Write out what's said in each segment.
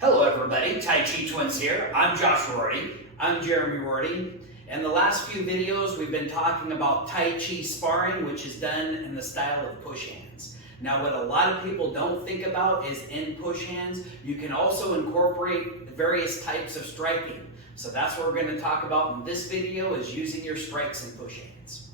Hello everybody, Tai Chi Twins here. I'm Josh Rorty. I'm Jeremy Rorty. In the last few videos, we've been talking about Tai Chi sparring, which is done in the style of push hands. Now, what a lot of people don't think about is in push hands, you can also incorporate various types of striking. So that's what we're going to talk about in this video, is using your strikes in push hands.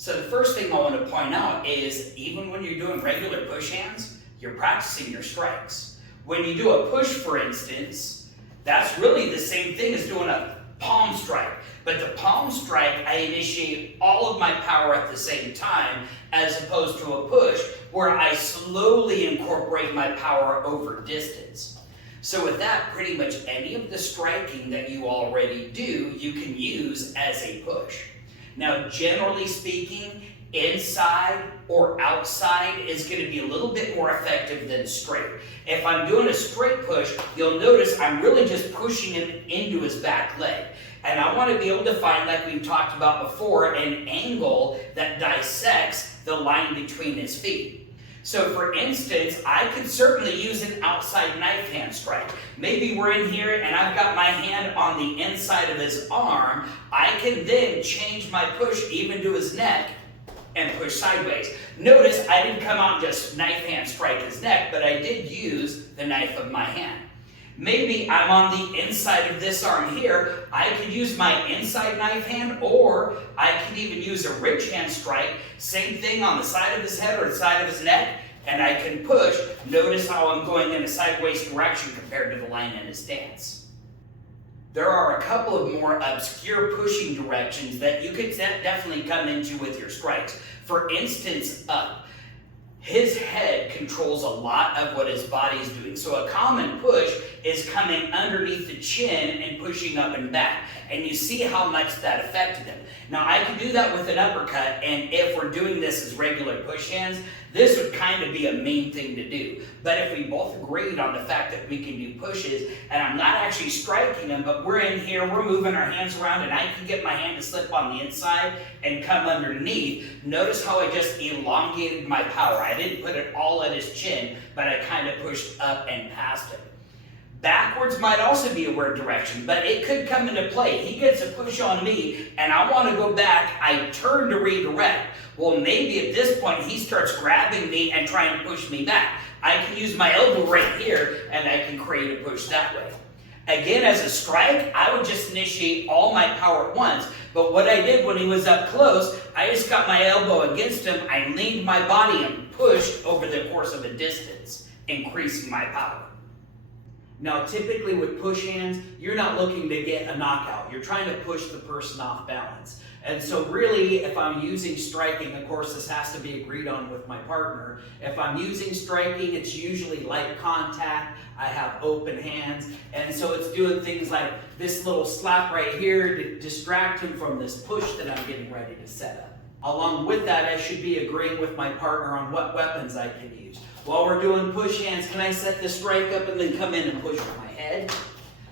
So the first thing I want to point out is even when you're doing regular push hands, you're practicing your strikes. When you do a push, for instance, that's really the same thing as doing a palm strike. But the palm strike, I initiate all of my power at the same time, as opposed to a push where I slowly incorporate my power over distance. So with that, pretty much any of the striking that you already do, you can use as a push. Now, generally speaking, inside or outside is going to be a little bit more effective than straight. If I'm doing a straight push, you'll notice I'm really just pushing him into his back leg. And I want to be able to find, like we've talked about before, an angle that dissects the line between his feet. So for instance, I could certainly use an outside knife hand strike. Maybe we're in here and I've got my hand on the inside of his arm. I can then change my push even to his neck and push sideways. Notice I didn't come out and just knife hand strike his neck, but I did use the knife of my hand. Maybe I'm on the inside of this arm here. I could use my inside knife hand, or I could even use a ridge hand strike. Same thing on the side of his head or the side of his neck, and I can push. Notice how I'm going in a sideways direction compared to the line in his stance. There are a couple of more obscure pushing directions that you could definitely come into with your strikes. For instance, up. His head controls a lot of what his body is doing. So a common push is coming underneath the chin and pushing up and back. And you see how much that affected him. Now I could do that with an uppercut, and if we're doing this as regular push hands, this would kind of be a mean thing to do. But if we both agreed on the fact that we can do pushes, and I'm not actually striking him, but we're in here, we're moving our hands around, and I can get my hand to slip on the inside and come underneath, notice how I just elongated my power. I didn't put it all at his chin, but I kind of pushed up and past it. Backwards might also be a weird direction, but it could come into play. He gets a push on me, and I want to go back. I turn to redirect. Well, maybe at this point, he starts grabbing me and trying to push me back. I can use my elbow right here, and I can create a push that way. Again, as a strike, I would just initiate all my power at once. But what I did when he was up close, I just got my elbow against him, I leaned my body and pushed over the course of a distance, increasing my power. Now, typically with push hands, you're not looking to get a knockout. You're trying to push the person off balance. And so really, if I'm using striking, of course, this has to be agreed on with my partner. If I'm using striking, it's usually light contact. I have open hands. And so it's doing things like this little slap right here to distract him from this push that I'm getting ready to set up. Along with that, I should be agreeing with my partner on what weapons I can use. While we're doing push hands, can I set the strike up and then come in and push with my head?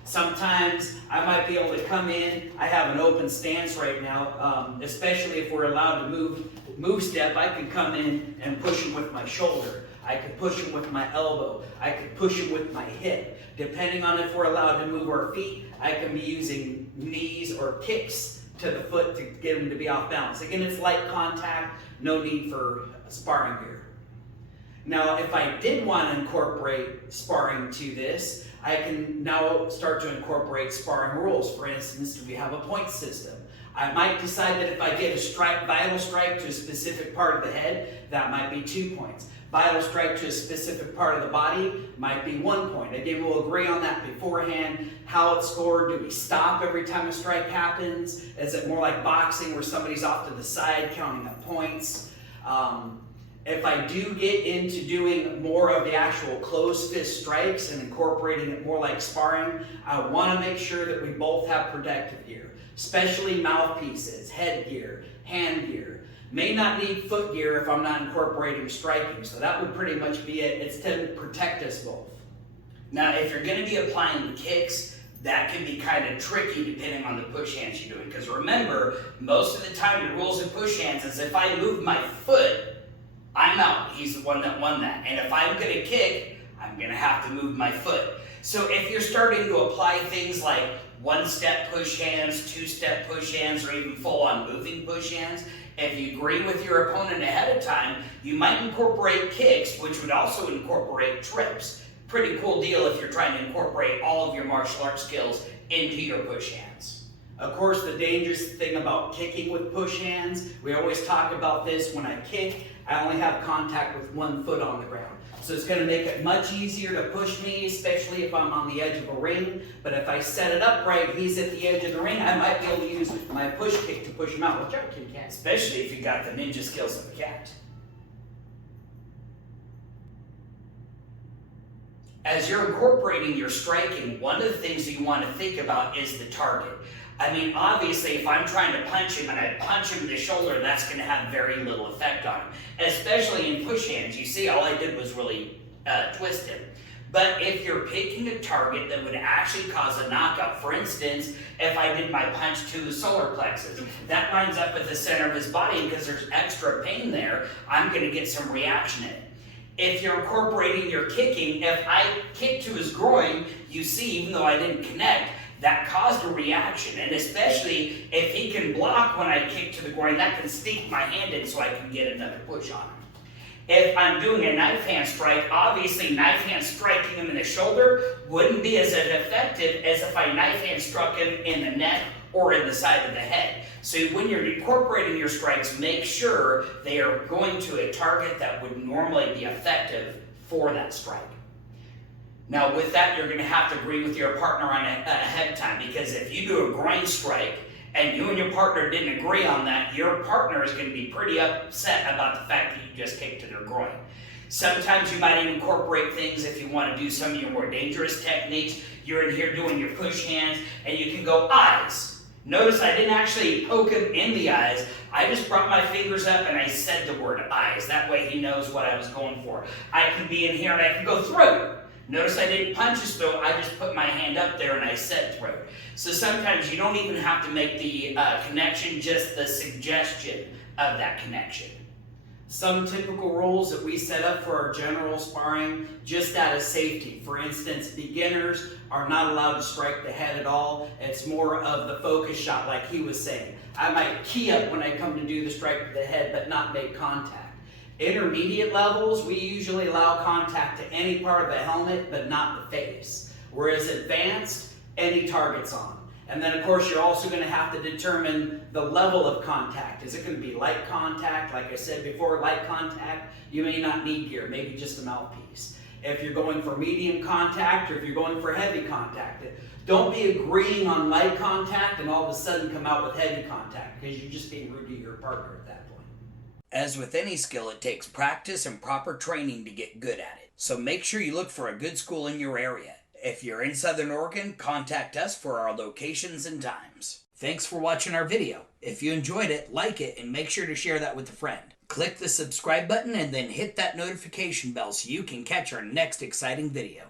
Sometimes I might be able to come in. I have an open stance right now, especially if we're allowed to move step. I can come in and push him with my shoulder. I could push him with my elbow. I could push him with my hip. Depending on if we're allowed to move our feet, I can be using knees or kicks to the foot to get him to be off balance. Again, it's light contact, no need for sparring gear. Now, if I did want to incorporate sparring to this, I can now start to incorporate sparring rules. For instance, do we have a point system? I might decide that if I get a vital strike to a specific part of the head, that might be 2 points. Vital strike to a specific part of the body might be 1 point. Again, we'll agree on that beforehand. How it's scored, do we stop every time a strike happens? Is it more like boxing where somebody's off to the side counting up points? If I do get into doing more of the actual closed fist strikes and incorporating it more like sparring, I want to make sure that we both have protective gear, especially mouthpieces, headgear, hand gear. May not need foot gear if I'm not incorporating striking, so that would pretty much be it. It's to protect us both. Now, if you're going to be applying kicks, that can be kind of tricky depending on the push hands you're doing. Because remember, most of the time the rules of push hands is if I move my foot, I'm out. He's the one that won that. And if I'm going to kick, I'm going to have to move my foot. So if you're starting to apply things like one-step push hands, two-step push hands, or even full-on moving push hands, if you agree with your opponent ahead of time, you might incorporate kicks, which would also incorporate trips. Pretty cool deal if you're trying to incorporate all of your martial arts skills into your push hands. Of course, the dangerous thing about kicking with push hands, we always talk about this, when I kick, I only have contact with one foot on the ground. So it's going to make it much easier to push me, especially if I'm on the edge of a ring. But if I set it up right, he's at the edge of the ring, I might be able to use my push kick to push him out, which other kid can't. Especially if you got the ninja skills of a cat. As you're incorporating your striking, one of the things that you want to think about is the target. I mean, obviously, if I'm trying to punch him and I punch him in the shoulder, that's going to have very little effect on him. Especially in push hands. You see, all I did was really twist him. But if you're picking a target that would actually cause a knockout, for instance, if I did my punch to the solar plexus, that lines up with the center of his body, and because there's extra pain there, I'm going to get some reaction in it. If you're incorporating your kicking, if I kick to his groin, you see, even though I didn't connect, that caused a reaction. And especially if he can block when I kick to the groin, that can sneak my hand in so I can get another push on him. If I'm doing a knife hand strike, obviously knife hand striking him in the shoulder wouldn't be as effective as if I knife hand struck him in the neck or in the side of the head. So when you're incorporating your strikes, make sure they are going to a target that would normally be effective for that strike. Now with that, you're going to have to agree with your partner on it ahead of time, because if you do a groin strike and you and your partner didn't agree on that, your partner is going to be pretty upset about the fact that you just kicked to their groin. Sometimes you might even incorporate things if you want to do some of your more dangerous techniques. You're in here doing your push hands and you can go eyes. Notice I didn't actually poke him in the eyes. I just brought my fingers up and I said the word eyes. That way he knows what I was going for. I can be in here and I can go throat. Notice I didn't punch his throat. I just put my hand up there and I said throat. So sometimes you don't even have to make the connection, just the suggestion of that connection. Some typical rules that we set up for our general sparring, just out of safety. For instance, beginners are not allowed to strike the head at all. It's more of the focus shot, like he was saying. I might key up when I come to do the strike to the head, but not make contact. Intermediate levels, we usually allow contact to any part of the helmet, but not the face. Whereas advanced, any target's on. And then of course you're also going to have to determine the level of contact. Is it going to be light contact? Like I said before, light contact, you may not need gear, maybe just a mouthpiece. If you're going for medium contact or if you're going for heavy contact, don't be agreeing on light contact and all of a sudden come out with heavy contact, because you're just being rude to your partner at that point. As with any skill, it takes practice and proper training to get good at it. So make sure you look for a good school in your area. If you're in Southern Oregon, contact us for our locations and times. Thanks for watching our video. If you enjoyed it, like it and make sure to share that with a friend. Click the subscribe button and then hit that notification bell so you can catch our next exciting video.